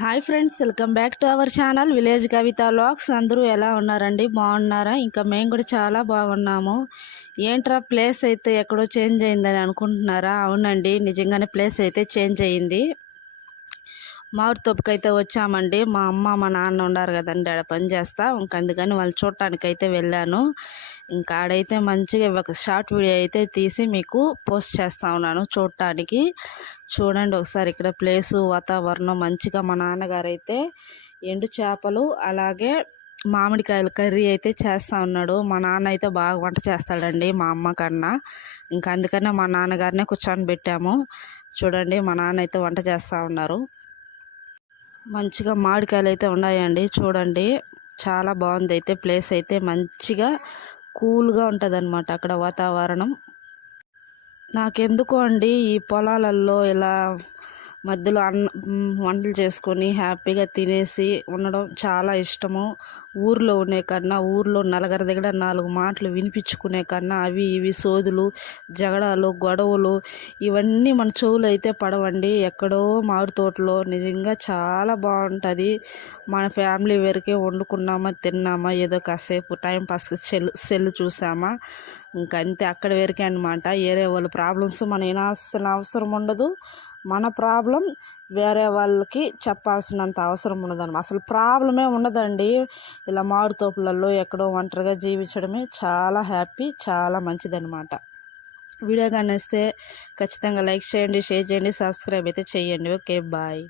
Hi friends, welcome back to our channel village Kavitha vlogs. అందరూ ఎలా ఉన్నారండి? బాగున్నారా? ఇంకా మేము కూడా చాలా బాగున్నాము. ఏంట్రా ప్లేస్ అయితే ఎక్కడో చేంజ్ అయిందని అనుకుంటున్నారా? అవునండి, నిజంగానే ప్లేస్ అయితే చేంజ్ అయ్యింది. మామిడి తోపుకైతే వచ్చామండి. మా అమ్మ మా నాన్న ఉన్నారు కదండి, ఆడ పని చేస్తా. ఇంక అందుకని వాళ్ళు చూడటానికి అయితే వెళ్ళాను. ఇంకా ఆడైతే మంచిగా ఒక షార్ట్ వీడియో అయితే తీసి మీకు పోస్ట్ చేస్తా ఉన్నాను చూడటానికి. చూడండి ఒకసారి ఇక్కడ ప్లేసు, వాతావరణం మంచిగా. మా నాన్నగారు అయితే ఎండు చేపలు అలాగే మామిడికాయల కర్రీ అయితే చేస్తూ ఉన్నాడు. మా నాన్న అయితే బాగా వంట చేస్తాడండి మా అమ్మ కన్నా. ఇంకా అందుకనే మా నాన్నగారినే కూర్చొని పెట్టాము. చూడండి మా నాన్న అయితే వంట చేస్తూ ఉన్నారు. మంచిగా మామిడికాయలు అయితే ఉన్నాయండి. చూడండి చాలా బాగుంది. అయితే ప్లేస్ అయితే మంచిగా కూల్గా ఉంటుంది అన్నమాట అక్కడ వాతావరణం. నాకెందుకో అండి ఈ పొలాలలో ఇలా మధ్యలో వంటలు చేసుకొని హ్యాపీగా తినేసి ఉండడం చాలా ఇష్టము. ఊర్లో ఉండే కన్నా, ఊర్లో నలుగురి దగ్గర 4 మాటలు వినిపించుకునే కన్నా అవి ఇవి సోదులు, జగడాలు, గొడవలు ఇవన్నీ మన చెవులు అయితే పడవండి. ఎక్కడో మామిడి తోటలో నిజంగా చాలా బాగుంటుంది. మన ఫ్యామిలీ వరకే వండుకున్నామా, తిన్నామా, ఏదో కాసేపు టైం పాస్కి సెల్ చూసామా, ఇంకా అంతే. అక్కడ వరకే అనమాట. వేరే వాళ్ళ ప్రాబ్లమ్స్ మనం వినాల్సిన అవసరం ఉండదు. మన ప్రాబ్లం వేరే వాళ్ళకి చెప్పాల్సినంత అవసరం ఉండదు. అసలు ప్రాబ్లమే ఉండదండి. ఇలా మామిడి తోపులలో ఎక్కడో ఒంటరిగా జీవించడమే చాలా హ్యాపీ, చాలా మంచిదన్నమాట. వీడియో కానీ వస్తే ఖచ్చితంగా లైక్ చేయండి, షేర్ చేయండి, సబ్స్క్రైబ్ అయితే చేయండి. Okay, bye.